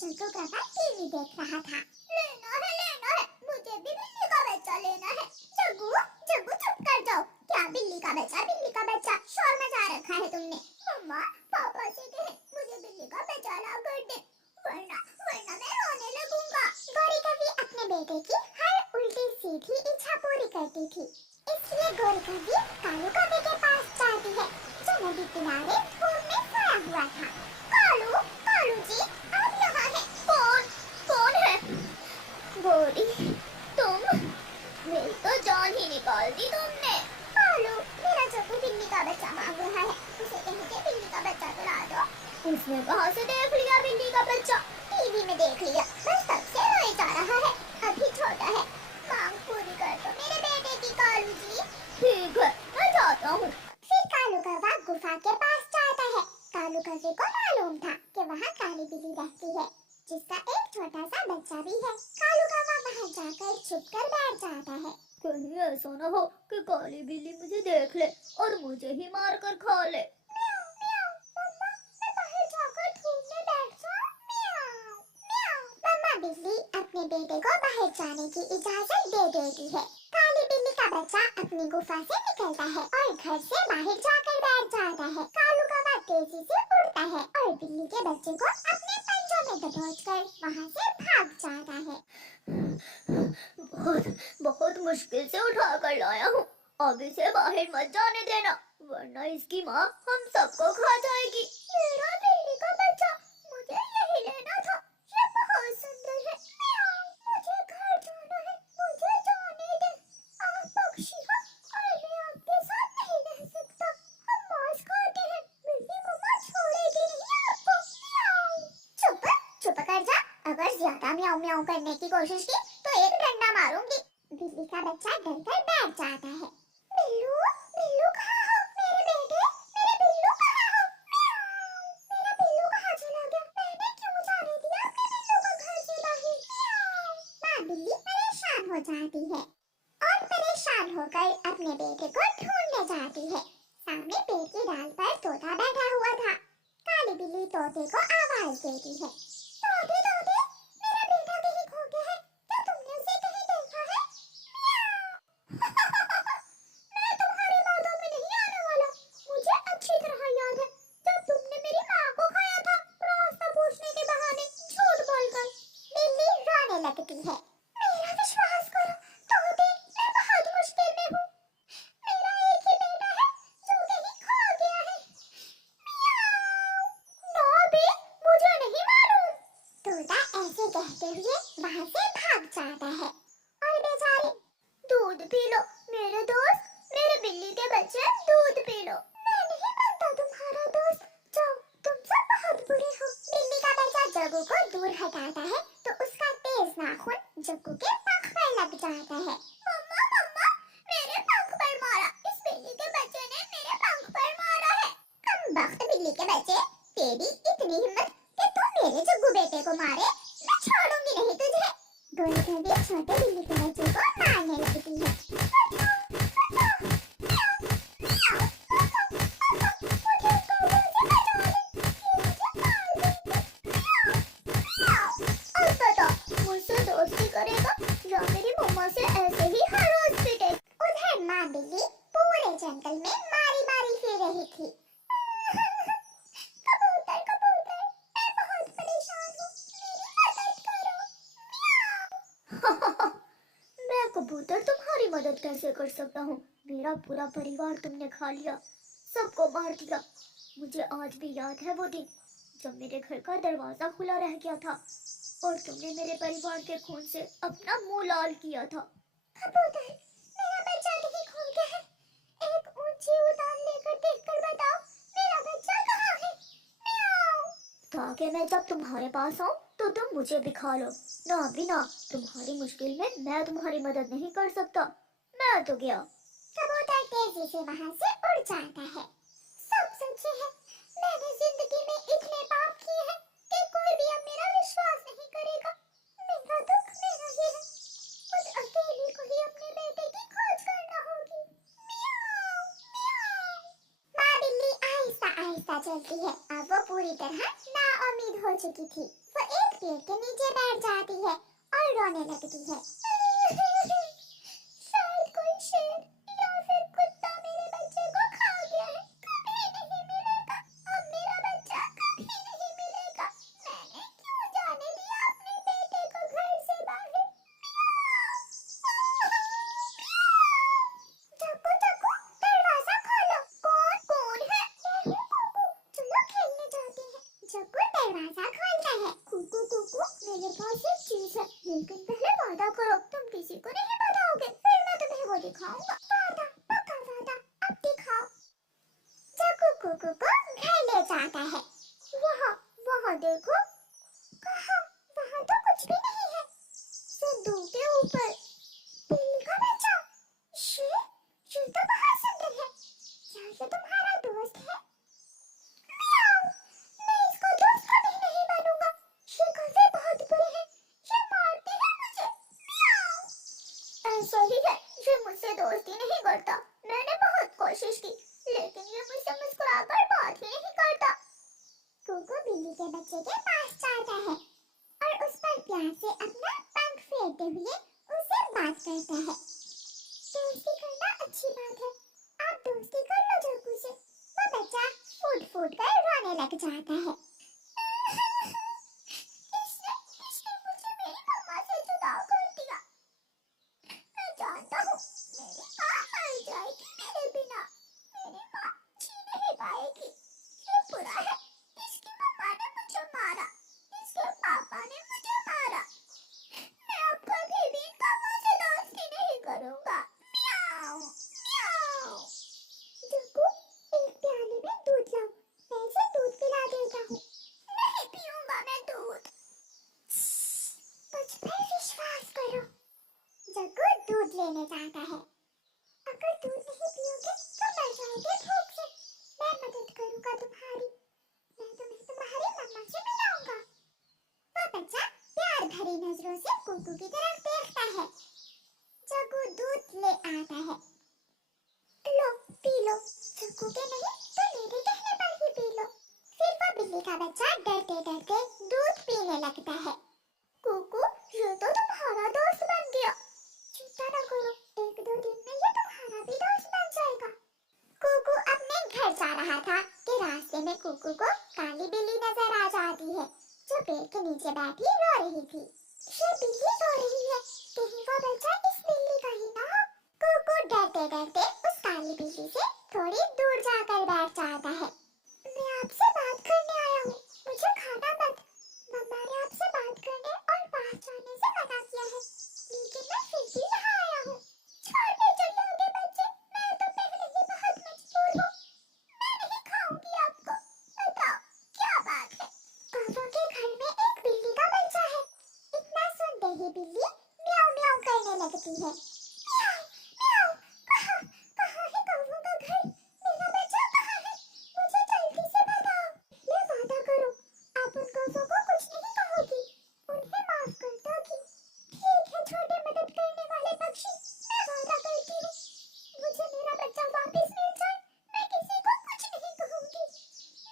जग्गू काका टीवी देख रहा था। लेना है, मुझे भी बिल्ली का बच्चा लेना है। जग्गू जग्गू चुप कर जाओ। क्या बिल्ली का बच्चा शोर मचा रखा है तुमने। मम्मा पापा से कहे मुझे बिल्ली का बच्चा ला कर दे, वरना वरना मैं रोने लगूंगा। गौरी कभी अपने बेटे की हर उल्टी सीधी इच्छा पूरी करती थी, इसलिए गौरी कभी कालू काके के पास जाती है जो नदी किनारे धूप में सोया हुआ था। कालू कालू जी आप यहाँ हैं। कौन है? गौरी तुम? मेरी तो जान ही निकाल दी तुमने। कालू मेरा जग्गू बिल्ली का बच्चा मांग रहा है, उसे कहिए बिल्ली का बच्चा दिला दो। उसने कहाँ से देख लिया बिल्ली का बच्चा? टीवी में देख लिया, बस तब से रोए जा रहा है, अभी छोटा है। मांग पूरी कर दो मेरे बेटे की कालू जी। ठीक है मैं जाता हूँ। फिर कालू कौवा गुफा के पास जाता है। कालू कौवे को मालूम था कि वहाँ काली बिल्ली रहती है जिसका एक छोटा सा बच्चा भी है। कालू कौवा वहाँ जाकर छुप कर बैठ जाता है। कहीं ऐसा न हो कि काली बिल्ली मुझे देख ले और मुझे ही मार कर खा ले। म्याऊं, म्याऊं, मम्मा, मैं बाहर जाकर धूप में बैठ जाऊं? म्याऊं, म्याऊं। मम्मा बिल्ली अपने बेटे को बाहर जाने की इजाजत दे देती है। काली बिल्ली का बच्चा अपनी गुफा से निकलता है और घर से बाहर जाकर बैठ जाता है। कालू कौवा तेजी से उड़ता है और बिल्ली के बच्चे को अपने पंजों में दबोचकर वहाँ से भाग जाता है। बहुत मुश्किल से उठा कर लाया हूँ, अब इसे बाहर मत जाने देना वरना इसकी माँ हम सबको खा जाएगी। मेरा बिल्ली का बच्चा, मुझे यही लेना था, ये बहुत सुंदर है। म्याऊं, मुझे घर जाना है, मुझे जाने दे। आप पक्षी हो और मैं आपके साथ नहीं रह सकता, हम मांस खाते हैं, बिल्ली मम्मा छोड़ेगी नहीं आपको। म्याऊं। चुप कर जा, अगर ज्यादा म्याऊं म्याऊं करने की कोशिश की तो एक डंडा मारूंगी। बिल्ली का बच्चा डरकर बैठ जाता है। बिल्लू बिल्लू कहाँ हो मेरे बेटे, मेरे बिल्लू कहाँ हो? म्याऊं, मेरा बिल्लू कहाँ चला गया? मैंने क्यों जाने दिया अपने बिल्लू को घर से बाहर? म्याऊं। माँ बिल्ली परेशान हो जाती है और परेशान होकर अपने बेटे को ढूंढने जाती है। सामने पेड़ की डाल पर तोता बैठा हुआ था। काली बिल्ली तोते को आवाज देती है। तोते तोते, मेरा बेटा कहीं खो गया है, क्या तुमने उसे कहीं देखा है? मैं तुम्हारी बातों में नहीं आने वाला, मुझे अच्छी तरह याद है जब तुमने मेरी माँ को खाया था रास्ता पूछने के बहाने झूठ बोलकर। बिल्ली रोने लगती है। मेरा विश्वास करो तोते, मैं बहुत मुश्किल में हूँ, मेरा एक ही बेटा है जो कहीं खो गया है। म्याऊं। नो बे, मुझे नहीं मालूम। तोता ऐसे कहते हुए वहाँ से भाग जाता है और बेचारे दूध पी लो मेरे दोस्त, मेरे बिल्ली के बच्चे दूध पी लो। मैं नहीं बनता तुम्हारा दोस्त, जाओ तुम सब बहुत बुरे हो। बिल्ली का बच्चा जग्गू को दूर हटाता है तो उसका तेज नाखून जग्गू के पंख पर लग जाता है। मम्मा मम्मा, मेरे पंख पर मारा, इस बिल्ली के बच्चे ने मेरे पंख पर मारा है। कमबख्त बिल्ली के बच्चे, तेरी इतनी हिम्मत कि तू मेरे जग्गू बेटे को मारे, मैं छोड़ूंगी नहीं तुझे। गोरी कभी छोटे बिल्ली के बच्चे को मारने लगती है। मुझसे दोस्ती करेगा या मेरी मम्मा से ऐसे ही हर रोज पिटे। उधर माँ बिल्ली पूरे जंगल में मारी मारी फिर रही थी। कबूतर कबूतर, मैं बहुत परेशान हूँ, मेरी मदद करो। म्याऊं। मैं कबूतर तुम्हारी मदद कैसे कर सकता हूँ? मेरा पूरा परिवार तुमने खा लिया, सबको मार दिया। मुझे आज भी याद है वो दिन जब मेरे घर का दरवाजा खुला रह गया था और तुमने मेरे परिवार के खून से अपना मुंह लाल किया था। कबूतर, मेरा बच्चा कहीं खो गया है, एक ऊंची उड़ान लेकर देखकर बताओ मेरा बच्चा कहाँ है। म्याऊं। ताकि मैं जब तुम्हारे पास आऊँ तो तुम मुझे भी खा लो। ना अभी ना, तुम्हारी मुश्किल में मैं तुम्हारी मदद नहीं कर सकता, मैं तो गया। कबूतर तेजी से वहाँ से उड़ जाता है। सब सच है, मैंने जिंदगी में इतने पाप किए हैं कि कोई भी अब मेरा विश्वास नहीं करेगा। मेरा दुख मेरा ही है, मुझ अकेली को ही अपने बेटे की खोज करना होगी। म्याऊं, म्याऊं। माँ बिल्ली आहिस्ता आहिस्ता चलती है, अब वो पूरी तरह नाउम्मीद हो चुकी थी। वो एक पेड़ के नीचे बैठ जाती है और रोने लगती है। शायद कोई शेर या फिर कुत्ता मेरे बच्चे को खा गया है, कभी नहीं मिलेगा, अब मेरा बच्चा कभी नहीं मिलेगा। मैंने क्यों जाने दिया अपने बेटे को घर से बाहर। चक्कू चक्कू दरवाजा खोलो। कौन कौन है? मैं हूँ कुकू, चलो खेलने जाते हैं। चक्कू दरवाजा खोलता है। कुकू कुकू मेरे पास एक चीज है, लेकिन पहले वादा करो तुम किसी को नहीं बताओगे, फिर मैं तुम्हें वो दिखाऊंगा। वादा, पक्का वादा, अब दिखाओ। चक्कू कुकू को घर ले जाता है। वहाँ वहाँ देखो। कहाँ? वहाँ तो कुछ भी नहीं है। संदूक के ऊपर बिल्ली का बच्चा। शेर, ये तो बहुत सुंदर है। क्या ये तुम्हारा दोस्त है? म्याऊं, मैं इसको दोस्त कभी नहीं बनूंगा। ये कौवे बहुत बुरे हैं, ये मारते हैं मुझे। म्याऊं। ऐसा ही है, ये मुझसे दोस्ती नहीं करता। मैंने बहुत कोशिश की, लेकिन ये मुझसे मुस्कुराकर बात ही नहीं करता। कुकू बिल्ली के बच्चे के पास जाता है और उस पर प्यार से अपना पंख फेरते हुए उससे बात करता है। दोस्ती करना अच्छी बात है, आप दोस्ती कर लो जग्गू से। वो बच्चा फूट फूट कर रोने लग जाता है। इसने इसने मुझे मेरी मम्मा से जुदा कर दिया। मैं जानता हूँ मेरी माँ मर जाएगी मेरे बिना। मेरी माँ जी नहीं पाएगी। ये बुरा है, इसकी मम्मा ने मुझे मारा, इसके पापा ने मुझे मारा। मैं अब कभी भी कौवों से दोस्ती नहीं करूँगा। म्याऊं, म्याऊं। जग्गू, एक प्याले में दूध लाओ, मैं इसे दूध पिला देता हूँ। नहीं पीऊंगा मैं दूध। मुझ पर विश्वास करो। जग्गू दूध लेने जाता है। अगर दूध नहीं पियोगे तो मर जाओगे भूख से। मैं मदद करूँगा तुम्हारी। मैं तुम्हें तुम्हारी मम्मा से मिलाऊंगा। वो बच्चा प्यार भरी नजरों से कुकू की तरफ देखता है। जग्गू दूध ले आता है। लो पी लो। जग्गू के नहीं तो मेरे कहने पर ही पी लो। फिर वो बिल्ली का बच्चा डरते डरते दूध पीने लगता है। कुकू, ये तो तुम्हारा दोस्त बन गया। चिंता न करो, एक दो दिन में ये तुम्हारा भी दोस्त बन जाएगा। कुकू अपने घर जा रहा था कि रास्ते में कुकू को काली बिल्ली नजर आ जाती है, जो पेड़ के नीचे बैठी रो रही थी। ये बिल्ली रो रही है, कहीं वो बच्चा इस बिल्ली का ही ना हो। कुकू डरते डरते उस काली बिल्ली से थोड़ी दूर जाकर बैठ जाता है। मैं आपसे बात करने आया हूँ, मुझे खाना मत। मम्मा ने आपसे बात करने और बाहर जाने से मना किया है, लेकिन मैं फिर भी यहाँ आया हूँ। छोड़ने चलोगे बच्चे? मैं तो पहले ही बहुत मजबूर हूँ। मैं नहीं खाऊंगी आपको। बताओ क्या बात है? कौवों के घर में एक बिल्ली का बच्चा है। इतना सुनते ही बिल्ली म्याऊं म्याऊं करने लगती है। म्याऊं म्याऊं। कहाँ कहाँ है कौवों का घर? मेरा बच्चा कहाँ है? मुझे जल्दी से बताओ। ले वादा करो, आप उन कौवों को कुछ नहीं कहोगी, उन्हें माफ कर दोगी। ठीक है छोटे मदद करने वाले पक्षी, मैं वादा करती हूँ। मुझे मेरा बच्चा वापस मिल जाए, मैं किसी को कुछ नहीं कहूँगी।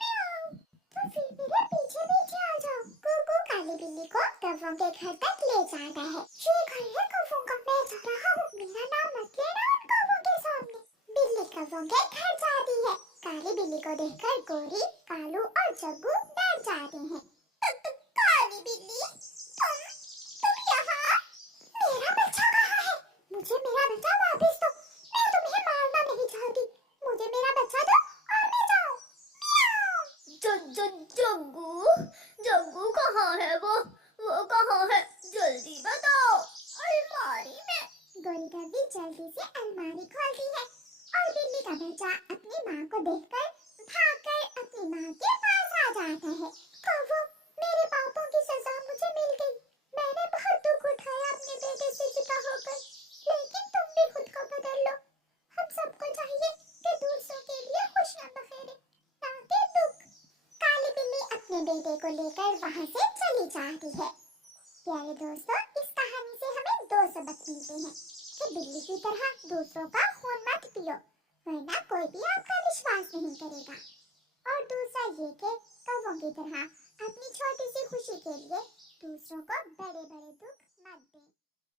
म्याऊं। तो फिर मेरे पीछे पीछे आ जाओ। कुकू काली बिल्ली को कौवों के घर तक ले जाता है। ये घर है कौवों का, मैं जा रहा हूँ, मेरा नाम मत लेना उन कौवों के सामने। बिल्ली कौवों के घर जाती है। काली बिल्ली को देखकर गोरी, कालू और जग्गू डर जाते हैं। काली बिल्ली, तुम यहाँ? मेरा बच्चा कहाँ है? मुझे मेरा बच्चा वापस दो। मैं तुम्हें मारना नहीं चाहती, मुझे मेरा बच्चा दो और मैं जाऊँ। जग्गू, जग्गू कहाँ है वो कहाँ है? जल्दी बताओ। अलमारी में। गोरी कभी जल्दी से अलमारी खोलती है और बिल्ली का बच्चा अपनी माँ को देखकर भागकर अपनी माँ के पास आ जाता है। कौवों, मेरे पापों की सजा मुझे मिल गई। मैंने बहुत दुख उठाया अपने बेटे से जुदा होकर, लेकिन तुम भी खुद को बदल लो। हम सबको चाहिए कि दूसरों के लिए खुशियाँ बखेरे, ना कि दुख। काली बिल्ली अपने बेटे को लेकर वहाँ से चली जाती है। प्यारे दोस्तों, इस कहानी से हमें दो सबक मिलते हैं कि बिल्ली की तरह दूसरों का खून मत पियो, वरना कोई भी आपका विश्वास नहीं करेगा। और दूसरा ये कि कौवों की तरह अपनी छोटी सी खुशी के लिए दूसरों को बड़े बड़े दुख